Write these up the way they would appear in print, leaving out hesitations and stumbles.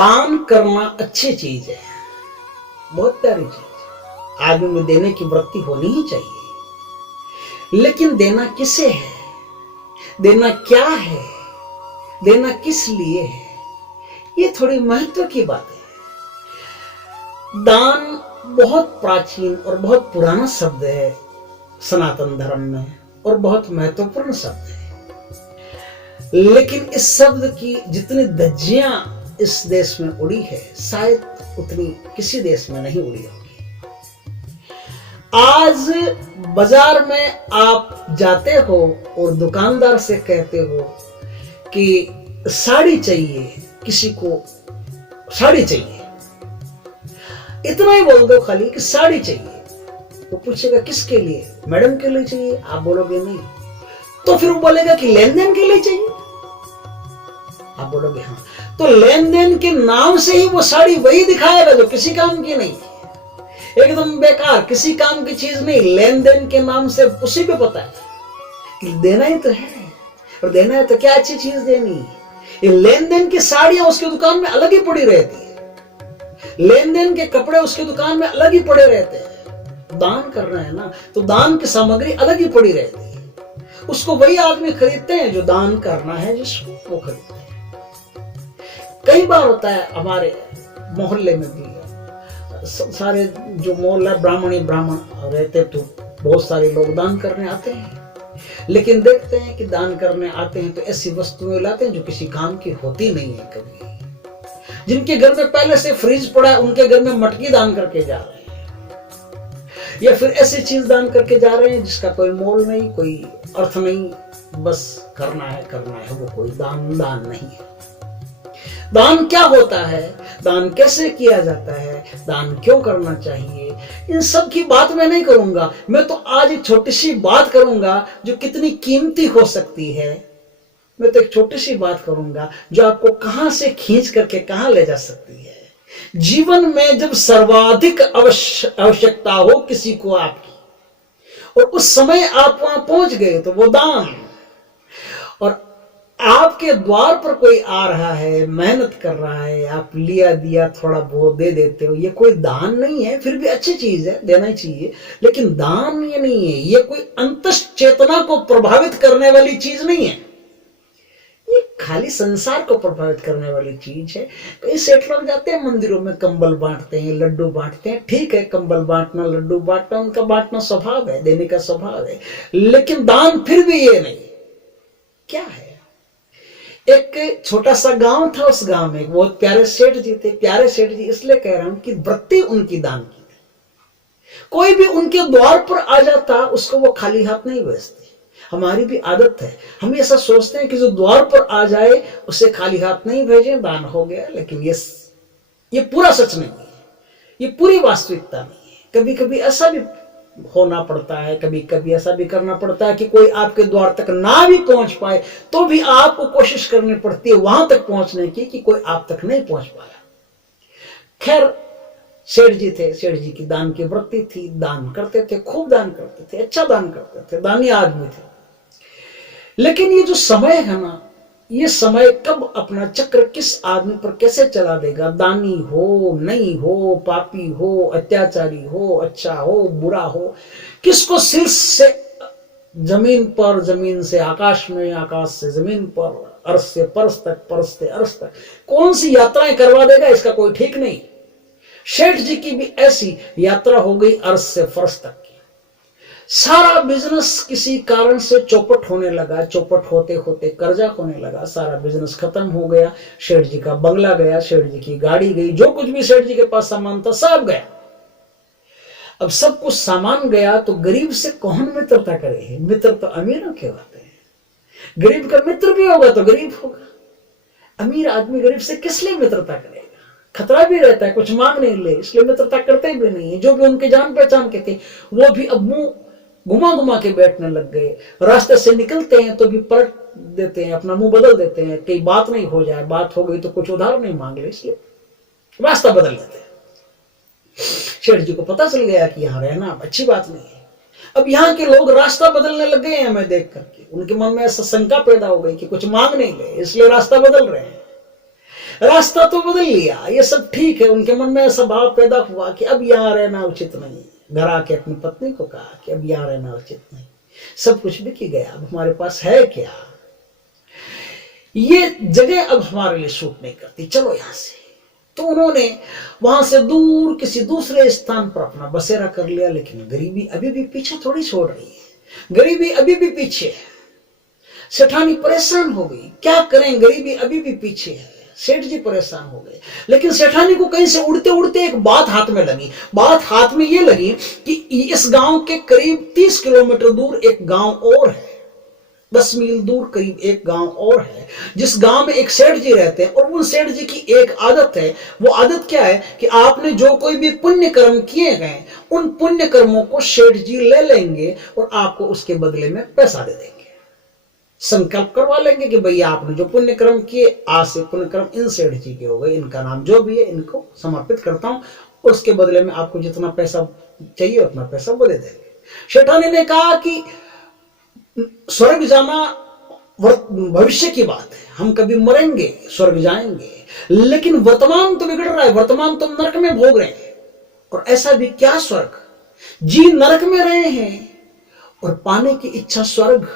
दान करना अच्छी चीज है, बहुत प्यारी चीज। आदमी में देने की वृत्ति होनी ही चाहिए, लेकिन देना किसे है, देना क्या है, देना किस लिए है, ये थोड़ी महत्व की बात है। दान बहुत प्राचीन और बहुत पुराना शब्द है सनातन धर्म में, और बहुत महत्वपूर्ण शब्द है। लेकिन इस शब्द की जितनी धज्जियां इस देश में उड़ी है, शायद उतनी किसी देश में नहीं उड़ी होगी। आज बाजार में आप जाते हो और दुकानदार से कहते हो कि साड़ी चाहिए, किसी को साड़ी चाहिए, इतना ही बोल दो खाली कि साड़ी चाहिए, वो पूछेगा किसके लिए, मैडम के लिए चाहिए, आप बोलोगे नहीं, तो फिर वो बोलेगा कि लेन देन के लिए चाहिए, आप बोलोगे हाँ, तो लेन देन के नाम से ही वो साड़ी वही दिखाएगा जो किसी काम की नहीं, एकदम बेकार, किसी काम की चीज नहीं, लेन देन के नाम से उसी पे पता है कि देना ही तो है, और देना है तो क्या अच्छी चीज देनी है। ये लेन देन की साड़ियां उसकी दुकान में अलग ही पड़ी रहती है, लेन देन के कपड़े उसकी दुकान में अलग ही पड़े रहते हैं। दान करना है ना, तो दान की सामग्री अलग ही पड़ी रहती है, उसको वही आदमी खरीदते हैं जो दान करना है, जिसको वो खरीदते हैं। कई बार होता है हमारे मोहल्ले में भी, सारे जो मोहल्ला ब्राह्मण रहते, तो बहुत सारे लोग दान करने आते हैं, लेकिन देखते हैं कि दान करने आते हैं तो ऐसी वस्तुएं लाते हैं जो किसी काम की होती नहीं है। कभी जिनके घर में पहले से फ्रिज पड़ा है, उनके घर में मटकी दान करके जा रहे हैं, या फिर ऐसी चीज दान करके जा रहे हैं जिसका कोई मोल नहीं, कोई अर्थ नहीं, बस करना है, वो कोई दान नहीं है। दान क्या होता है, दान कैसे किया जाता है, दान क्यों करना चाहिए, इन सब की बात मैं नहीं करूंगा। मैं तो आज एक छोटी सी बात करूंगा जो कितनी कीमती हो सकती है। मैं तो एक छोटी सी बात करूंगा जो आपको कहां से खींच करके कहां ले जा सकती है। जीवन में जब सर्वाधिक आवश्यकता हो किसी को आपकी, और उस समय आप वहां पहुंच गए, तो वो दान। और आपके द्वार पर कोई आ रहा है, मेहनत कर रहा है, आप लिया दिया थोड़ा बहुत दे देते हो, ये कोई दान नहीं है, फिर भी अच्छी चीज है, देना ही चाहिए, लेकिन दान ये नहीं है। ये कोई अंतस चेतना को प्रभावित करने वाली चीज नहीं है, ये खाली संसार को प्रभावित करने वाली चीज है। कई सेठ लोग जाते हैं मंदिरों में, कंबल बांटते हैं, लड्डू बांटते हैं, ठीक है, कंबल बांटना, लड्डू बांटना उनका बांटना स्वभाव है, देने का स्वभाव है, लेकिन दान फिर भी ये नहीं। क्या है, एक छोटा सा गांव था, उस गांव में बहुत प्यारे सेठ जी थे। प्यारे सेठ जी इसलिए कह रहा हूं कि वृत्ति उनकी दान की थी। कोई भी उनके द्वार पर आ जाता, उसको वो खाली हाथ नहीं भेजते। हमारी भी आदत है, हम ऐसा सोचते हैं कि जो द्वार पर आ जाए उसे खाली हाथ नहीं भेजें, दान हो गया, लेकिन ये पूरा सच नहीं है, ये पूरी वास्तविकता नहीं है। कभी कभी ऐसा भी होना पड़ता है, कभी कभी ऐसा भी करना पड़ता है कि कोई आपके द्वार तक ना भी पहुंच पाए, तो भी आपको कोशिश करनी पड़ती है वहां तक पहुंचने की कि कोई आप तक नहीं पहुंच पाया। खैर, सेठ जी थे, सेठ जी की दान की वृत्ति थी, दान करते थे, खूब दान करते थे, अच्छा दान करते थे, दानी आदमी थे। लेकिन ये जो समय है ना, ये समय कब अपना चक्र किस आदमी पर कैसे चला देगा, दानी हो नहीं हो, पापी हो, अत्याचारी हो, अच्छा हो, बुरा हो, किसको सिर से जमीन पर, जमीन से आकाश में, आकाश से जमीन पर, अर्श से परस तक, परस से अर्श तक, कौन सी यात्राएं करवा देगा, इसका कोई ठीक नहीं। शेठ जी की भी ऐसी यात्रा हो गई अर्श से फर्श तक की। सारा बिजनेस किसी कारण से चौपट होने लगा, चौपट होते होते कर्जा होने लगा, सारा बिजनेस खत्म हो गया। शेठ जी का बंगला गया, शेठ जी की गाड़ी गई, जो कुछ भी शेठ जी के पास सामान था सब गया। अब सब कुछ सामान गया तो गरीब से कौन मित्रता करे, मित्र तो अमीरों के होते हैं। गरीब का मित्र भी होगा तो गरीब होगा, अमीर आदमी गरीब से किस लिए मित्रता करेगा, खतरा भी रहता है, कुछ मांग नहीं ले, इसलिए मित्रता करते भी नहीं है। जो भी उनके जान पहचान के थे वो भी अब मुंह घुमा घुमा के बैठने लग गए, रास्ते से निकलते हैं तो भी पलट देते हैं, अपना मुंह बदल देते हैं, कहीं बात नहीं हो जाए, बात हो गई तो कुछ उधार नहीं मांग ले, इसलिए रास्ता बदल लेते हैं। शेठ जी को पता चल गया कि यहाँ रहना अच्छी बात नहीं है। अब यहाँ के लोग रास्ता बदलने लग गए हैं, हमें देख करके उनके मन में ऐसा शंका पैदा हो गई कि कुछ मांग नहीं ले, इसलिए रास्ता बदल रहे हैं। रास्ता तो बदल लिया, ये सब ठीक है। उनके मन में ऐसा भाव पैदा हुआ कि अब यहाँ रहना उचित नहीं। घर आके अपनी पत्नी को कहा कि अब यहाँ रहना उचित नहीं, सब कुछ बिक गया, अब हमारे पास है क्या, ये जगह अब हमारे लिए सूट नहीं करती, चलो यहां से। तो उन्होंने वहां से दूर किसी दूसरे स्थान पर अपना बसेरा कर लिया। लेकिन गरीबी अभी भी पीछे थोड़ी छोड़ रही है, गरीबी अभी भी पीछे है। सेठानी परेशान हो गई, क्या करें, गरीबी अभी भी पीछे है। सेठ जी परेशान हो गए। लेकिन सेठानी को कहीं से उड़ते उड़ते एक बात हाथ में लगी। बात हाथ में ये लगी कि इस गांव के करीब 30 किलोमीटर दूर एक गांव और है, 10 मील दूर करीब एक गांव और है, जिस गांव में एक सेठ जी रहते हैं। और उन सेठ जी की एक आदत है। वो आदत क्या है कि आपने जो कोई भी पुण्य कर्म किए गए, उन पुण्य कर्मों को सेठ जी ले लेंगे और आपको उसके बदले में पैसा दे देंगे। संकल्प करवा लेंगे कि भैया आपने जो पुण्य कर्म किए, आज से पुण्य कर्म इन सेठ जी के हो गए, इनका नाम जो भी है इनको समर्पित करता हूं, उसके बदले में आपको जितना पैसा चाहिए उतना पैसा वो दे देंगे। सेठानी ने कहा कि स्वर्ग जाना भविष्य की बात है, हम कभी मरेंगे, स्वर्ग जाएंगे, लेकिन वर्तमान तो बिगड़ रहा है, वर्तमान तो नरक में भोग रहे हैं। और ऐसा भी क्या स्वर्ग, जी नरक में रहे हैं और पाने की इच्छा स्वर्ग,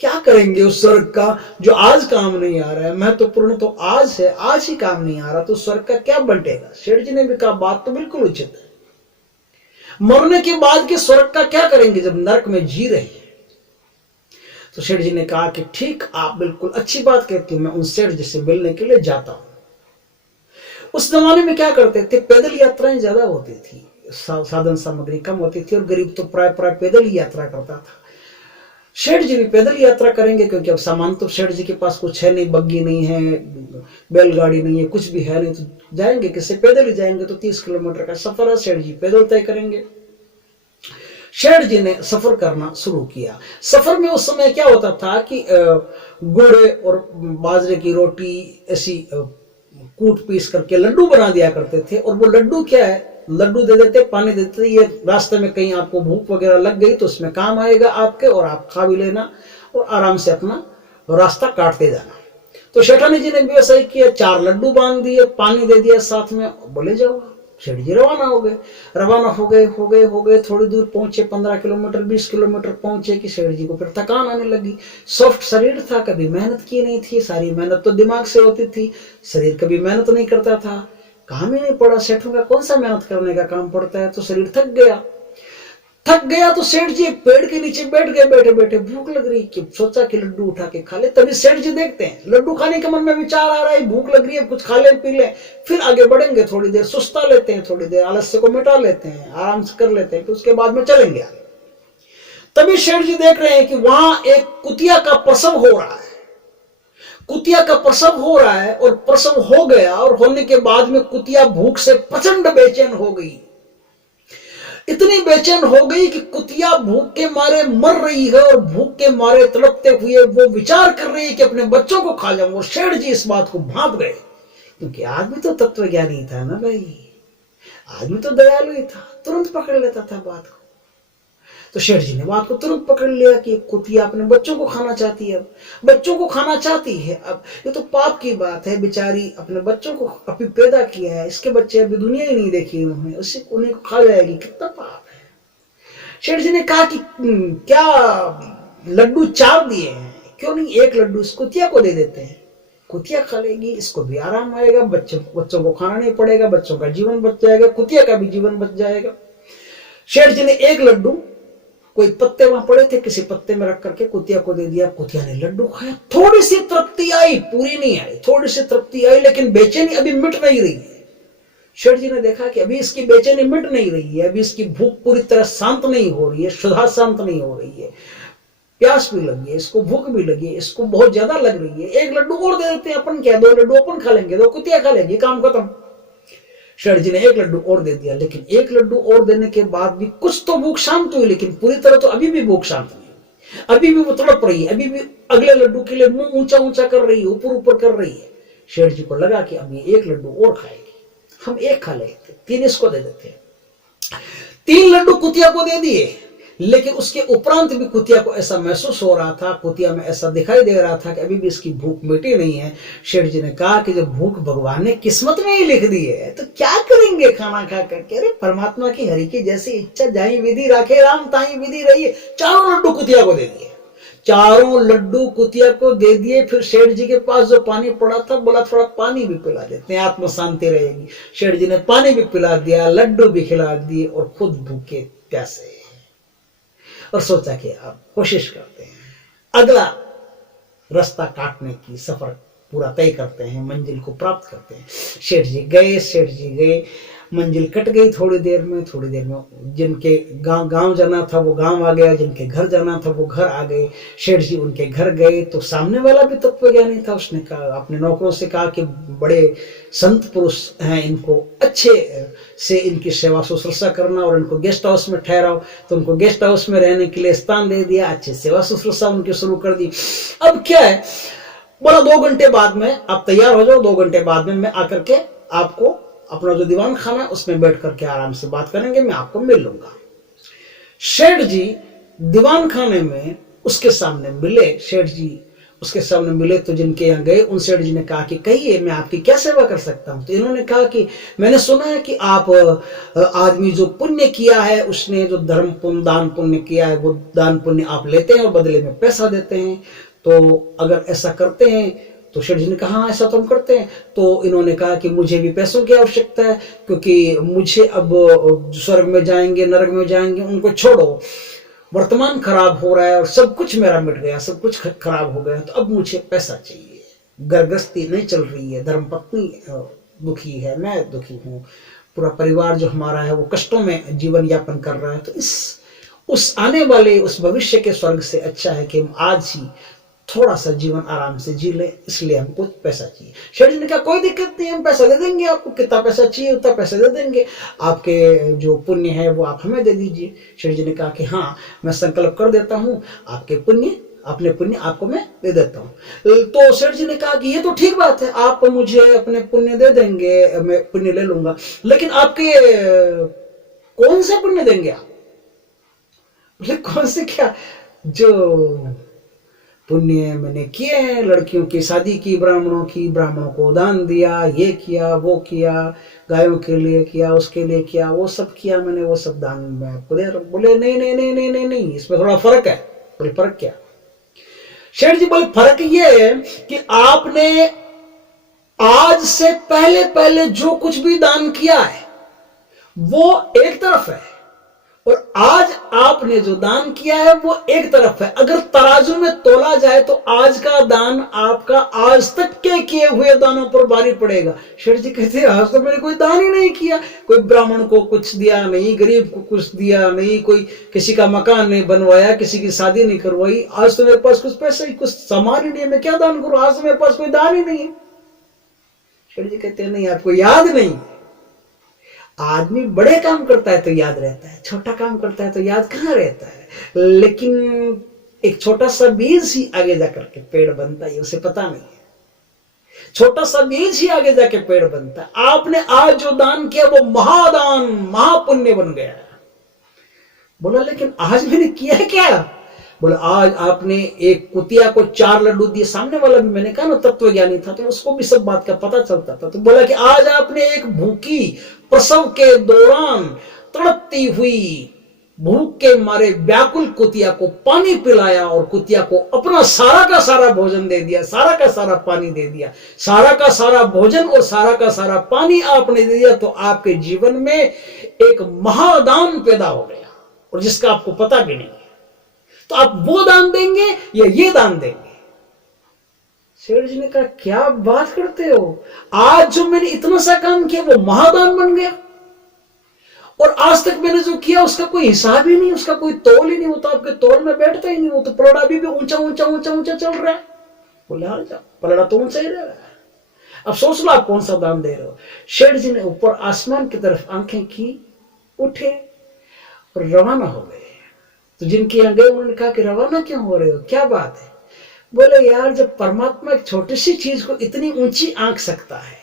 क्या करेंगे उस स्वर्ग का जो आज काम नहीं आ रहा है। महत्वपूर्ण तो आज है, आज ही काम नहीं आ रहा, तो स्वर्ग का क्या बंटेगा। सेठ जी ने भी कहा बात तो बिल्कुल उचित है, मरने के बाद के स्वर्ग का क्या करेंगे जब नरक में जी रहे हैं। तो सेठ जी ने कहा कि ठीक, आप बिल्कुल अच्छी बात कहती हूं, मैं उन सेठ जी से मिलने के लिए जाता हूं। उस जमाने में क्या करते थे, पैदल यात्राएं ज्यादा होती थी, साधन सामग्री कम होती थी और गरीब तो प्राय पैदल ही यात्रा करता था। सेठ जी भी पैदल यात्रा करेंगे क्योंकि अब सामान तो सेठ जी के पास कुछ है नहीं, बग्गी नहीं है, बैलगाड़ी नहीं है, कुछ भी है नहीं, तो जाएंगे किससे, पैदल ही जाएंगे। तो 30 किलोमीटर का सफर है, सेठ जी पैदल तय करेंगे। सेठ जी ने सफर करना शुरू किया। सफर में उस समय क्या होता था कि गुड़ और बाजरे की रोटी ऐसी कूट पीस करके लड्डू बना दिया करते थे। और वो लड्डू क्या है, लड्डू दे देते, पानी देते, ये रास्ते में कहीं आपको भूख वगैरह लग गई तो उसमें काम आएगा आपके, और आप खा भी लेना और आराम से अपना रास्ता काटते जाना। तो सेठानी जी ने भी ऐसा ही किया, 4 लड्डू बांध दिए, पानी दे दिया साथ में, बोले जाओ। सेठ जी रवाना हो गए। रवाना हो गए, थोड़ी दूर पहुंचे, 15 किलोमीटर 20 किलोमीटर पहुंचे कि सेठ जी को फिर थकान आने लगी। सॉफ्ट शरीर था, कभी मेहनत की नहीं थी, सारी मेहनत तो दिमाग से होती थी, शरीर कभी मेहनत नहीं करता था, काम ही नहीं पड़ा। सेठों का कौन सा मेहनत करने का काम पड़ता है। तो शरीर थक गया तो सेठ जी एक पेड़ के नीचे बैठ गए। बैठे बैठे भूख लग रही, कि सोचा कि लड्डू उठा के खा ले। तभी सेठ जी देखते हैं लड्डू खाने के मन में विचार आ रहा है, भूख लग रही है, कुछ खा ले पी ले, फिर आगे बढ़ेंगे, थोड़ी देर सुस्ता लेते हैं, थोड़ी देर आलस्य को मिटा लेते हैं, आराम से कर लेते हैं, फिर उसके बाद में चलेंगे आगे। तभी सेठ जी देख रहे हैं कि वहां एक कुतिया का प्रसव हो रहा है। कुतिया का प्रसव हो रहा है और प्रसव हो गया, और होने के बाद में कुतिया भूख से प्रचंड बेचैन हो गई। इतनी बेचैन हो गई कि कुतिया भूख के मारे मर रही है और भूख के मारे तड़पते हुए वो विचार कर रही है कि अपने बच्चों को खा जाऊं। और सेठ जी इस बात को भांप गए, क्योंकि आदमी तो तत्वज्ञानी था ना भाई, आदमी तो दयालु ही था, तुरंत पकड़ लेता था बात को। तो सेठ जी ने बात को तुरंत पकड़ लिया कि कुतिया अपने बच्चों को खाना चाहती है। अब बच्चों को खाना चाहती है, अब ये तो पाप की बात है। बेचारी अपने बच्चों को अभी पैदा किया है, इसके बच्चे अभी दुनिया ही नहीं देखी उन्होंने, उससे उन्हें को खा जाएगी, कितना पाप है। सेठ जी ने कहा कि क्या लड्डू 4 दिए हैं, क्यों नहीं 1 लड्डू इस कुतिया को दे देते हैं, कुतिया खा लेगी, इसको भी आराम आएगा, बच्चों को खाना नहीं पड़ेगा, बच्चों का जीवन बच जाएगा, कुतिया का भी जीवन बच जाएगा। सेठ जी ने 1 लड्डू, कोई पत्ते वहां पड़े थे, किसी पत्ते में रख करके कुतिया को दे दिया। कुतिया ने लड्डू खाया, थोड़ी सी तृप्ति आई, पूरी नहीं आई, थोड़ी सी तृप्ति आई, लेकिन बेचैनी अभी मिट नहीं रही है। सेठ जी ने देखा कि अभी इसकी बेचैनी मिट नहीं रही है, अभी इसकी भूख पूरी तरह शांत नहीं हो रही है, सुधा शांत नहीं हो रही है, प्यास भी लगी है, इसको भूख भी लगी है, इसको बहुत ज्यादा लग रही है। 1 लड्डू और दे देते हैं, अपन क्या 2 लड्डू अपन खा लेंगे, 2 कुतिया खा लेंगे, काम खत्म। सेठ जी ने 1 लड्डू और दे दिया, लेकिन 1 लड्डू और देने के बाद भी कुछ तो भूख शांत हुई, लेकिन पूरी तरह तो अभी भी भूख शांत नहीं हुई, अभी भी वो तड़प रही है, अभी भी अगले लड्डू के लिए मुंह ऊंचा ऊंचा कर रही है, ऊपर ऊपर कर रही है। सेठ जी को लगा कि अब ये 1 लड्डू और खाएगी, हम 1 खा लेते, 3 इसको दे देते हैं। 3 लड्डू कुतिया को दे दिए, लेकिन उसके उपरांत भी कुतिया को ऐसा महसूस हो रहा था, कुतिया में ऐसा दिखाई दे रहा था कि अभी भी इसकी भूख मिटी नहीं है। शेठ जी ने कहा कि जब भूख भगवान ने किस्मत में ही लिख दी है तो क्या करेंगे खाना खा करके। अरे परमात्मा की हरि की जैसी इच्छा जाई विधि राखे राम ताई विधि रही। चारों लड्डू कुतिया को दे दिए, चारों लड्डू कुतिया को दे दिए। फिर शेठ जी के पास जो पानी पड़ा था, बोला थोड़ा पानी भी पिला देते हैं, आत्मा शांति रहेगी। शेठ जी ने पानी भी पिला दिया, लड्डू भी खिला दिए और खुद भूखे प्यासे, और सोचा कि अब कोशिश करते हैं, अगला रास्ता काटने की सफर पूरा तय करते हैं, मंजिल को प्राप्त करते हैं। शेठ जी गए, मंजिल कट गई थोड़ी देर में जिनके गांव जाना था वो गांव आ गया, जिनके घर जाना था वो घर आ गए। शेठ जी उनके घर गए तो सामने वाला भी तत्वज्ञानी था। उसने कहा, अपने नौकरों से कहा कि बड़े संत पुरुष हैं, इनको अच्छे से इनकी सेवा शुश्रूषा करना और इनको गेस्ट हाउस में ठहराओ। तो उनको गेस्ट हाउस में रहने के लिए स्थान दे दिया, अच्छी सेवा शुश्रूषा उनकी शुरू कर दी। अब क्या है, बोला 2 घंटे बाद में आप तैयार हो जाओ, 2 घंटे बाद में मैं आकर के आपको अपना जो दीवान खाना है उसमें बैठ करके आराम से बात करेंगे, मैं आपको मिल लूंगा। शेठ जी दीवान खाने में उसके सामने मिले। शेठ जी उसके सामने मिले तो जिनके यहाँ गए उन सेठ जी ने कहा कि कहिए मैं आपकी क्या सेवा कर सकता हूं। तो इन्होंने कहा कि मैंने सुना है कि आप आदमी जो पुण्य किया है, उसने जो धर्म पुण्य दान पुण्य किया है, वो दान पुण्य आप लेते हैं और बदले में पैसा देते हैं। तो अगर ऐसा करते हैं तो शेठ जी ने कहा हाँ ऐसा तो हम करते हैं। तो इन्होंने कहा कि मुझे भी पैसों की आवश्यकता है, क्योंकि मुझे अब स्वर्ग में जाएंगे नरक में जाएंगे उनको छोड़ो, वर्तमान खराब हो रहा है और सब कुछ मेरा मिट गया, सब कुछ खराब हो गया, तो अब मुझे पैसा चाहिए। गर्भगृहस्थी नहीं चल रही है, धर्मपत्नी दुखी है, मैं दुखी हूँ, पूरा परिवार जो हमारा है वो कष्टों में जीवन यापन कर रहा है। तो उस आने वाले उस भविष्य के स्वर्ग से अच्छा है कि हम आज ही थोड़ा सा जीवन आराम से जी ले, इसलिए हमको पैसा चाहिए। शेठ जी ने कहा कोई दिक्कत नहीं, हम पैसा दे देंगे आपको, कितना पैसा चाहिए उतना पैसा दे देंगे, आपके जो पुण्य है वो आप हमें दे दीजिए। शेठ जी ने कहा कि हाँ मैं संकल्प कर देता हूँ, आपके पुण्य अपने पुण्य आपको मैं दे देता हूँ। तो सेठ जी ने कहा कि ये तो ठीक बात है, आप मुझे अपने पुण्य दे देंगे, मैं पुण्य ले लूंगा, लेकिन आपके कौन से पुण्य देंगे आप? बोले कौन से क्या, जो पुण्य मैंने किए हैं, लड़कियों की शादी की, ब्राह्मणों की, ब्राह्मणों को दान दिया, ये किया वो किया, गायों के लिए किया, उसके लिए किया, वो सब किया मैंने, वो सब दान में आपको दे रहा हूं। बोले नहीं नहीं नहीं नहीं नहीं नहीं, इसमें थोड़ा फर्क है। बोले फर्क क्या? शेठ जी बोले फर्क ये है कि आपने आज से पहले पहले जो कुछ भी दान किया है वो एक तरफ है, और आज आपने जो दान किया है वो एक तरफ है। अगर तराजू में तोला जाए तो आज का दान आपका आज तक के किए हुए दानों पर भारी पड़ेगा। शेठ जी कहते हैं आज तो मैंने कोई दान ही नहीं किया, कोई ब्राह्मण को कुछ दिया नहीं, गरीब को कुछ दिया नहीं, कोई किसी का मकान नहीं बनवाया, किसी की शादी नहीं करवाई, आज तो मेरे पास कुछ पैसा ही कुछ सामान ही नहीं है, मैं क्या दान करूं, आज तो मेरे पास कोई दान ही नहीं है। शेठ जी कहते हैं नहीं, आपको याद नहीं। आदमी बड़े काम करता है तो याद रहता है, छोटा काम करता है तो याद कहाँ रहता है। लेकिन एक छोटा सा बीज ही आगे जाकर के पेड़ बनता है, उसे पता नहीं है। छोटा सा बीज ही आगे जाके पेड़ बनता है। आपने आज जो दान किया वो महादान महापुण्य बन गया। बोला लेकिन आज मैंने किया क्या? बोला आज आपने एक कुतिया को 4 लड्डू दिए। सामने वाला भी मैंने कहा ना तत्वज्ञानी था, तो उसको भी सब बात का पता चलता था। तो बोला कि आज आपने एक भूखी प्रसव के दौरान तड़पती हुई भूख के मारे व्याकुल कुतिया को पानी पिलाया और कुतिया को अपना सारा का सारा भोजन दे दिया, सारा का सारा पानी दे दिया, सारा का सारा भोजन और सारा का सारा पानी आपने दे दिया। तो आपके जीवन में एक महादान पैदा हो गया, और जिसका आपको पता भी नहीं। तो आप वो दान देंगे या ये दान देंगे? शेठ जी ने कहा क्या बात करते हो, आज जो मैंने इतना सा काम किया वो महादान बन गया, और आज तक मैंने जो किया उसका कोई हिसाब ही नहीं, उसका कोई तोल ही नहीं, वो तो आपके तोल में बैठता ही नहीं, वो तो पलड़ा भी ऊंचा ऊंचा ऊंचा ऊंचा चल रहा है। बोले हाँ जा, पलड़ा तो ऊंचा ही रह रहा है, अब सोच लो आप कौन सा दान दे रहे हो। शेठ जी ने ऊपर आसमान की तरफ आंखें की, उठे और रवाना हो गए। तो जिनके यहाँ गए उन्होंने कहा कि रवाना क्यों हो रहे हो, क्या बात है? बोले यार जब परमात्मा एक छोटी सी चीज को इतनी ऊंची आंक सकता है,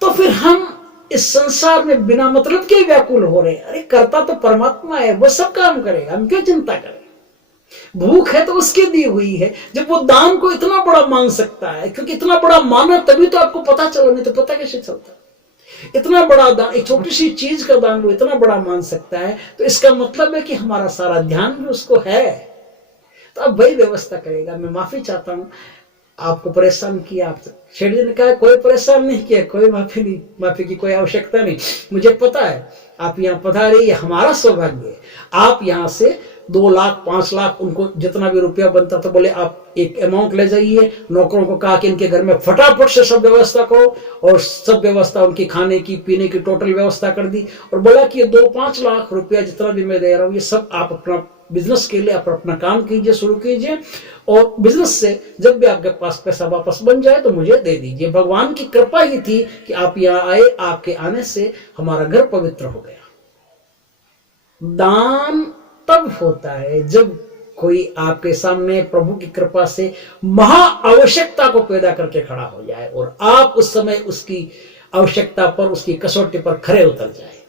तो फिर हम इस संसार में बिना मतलब के व्याकुल हो रहे। अरे करता तो परमात्मा है, वो सब काम करेगा, हम क्यों चिंता करें। भूख है तो उसके दी हुई है। जब वो दान को इतना बड़ा मान सकता है, क्योंकि इतना बड़ा माना तभी तो आपको पता चला, नहीं तो पता कैसे चलता। इतना बड़ा दान, एक छोटी सी चीज का दान वो इतना बड़ा मान सकता है, तो इसका मतलब है कि हमारा सारा ध्यान भी उसको है, तो अब वही व्यवस्था करेगा। मैं माफी चाहता हूं आपको परेशान किया। आप शेठ जी ने कहा कोई परेशान नहीं किया, कोई माफी नहीं, माफी की कोई आवश्यकता नहीं। मुझे पता है आप यहाँ पधारे, ये हमारा सौभाग्य है। आप यहाँ से 2 लाख 5 लाख उनको जितना भी रुपया बनता था, बोले आप एक अमाउंट ले जाइए, नौकरों को कहा कि इनके घर में फटाफट से सब व्यवस्था करो, और सब व्यवस्था उनकी खाने की पीने की टोटल व्यवस्था कर दी, और बोला कि ये 2-5 लाख रुपया जितना भी मैं दे रहा हूँ, ये सब आप अपना बिजनेस के लिए आप अपना काम कीजिए, शुरू कीजिए, और बिजनेस से जब भी आपके पास पैसा वापस बन जाए तो मुझे दे दीजिए। भगवान की कृपा ही थी कि आप यहाँ आए, आपके आने से हमारा घर पवित्र हो गया। दान तब होता है जब कोई आपके सामने प्रभु की कृपा से महा आवश्यकता को पैदा करके खड़ा हो जाए, और आप उस समय उसकी आवश्यकता पर, उसकी कसौटी पर खरे उतर जाए।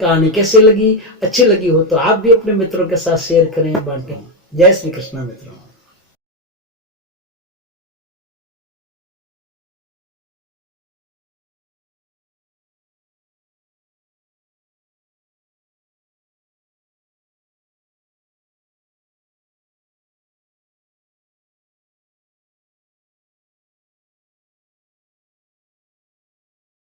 कहानी कैसी लगी? अच्छी लगी हो तो आप भी अपने मित्रों के साथ शेयर करें, बांटें। जय श्री कृष्ण मित्रों।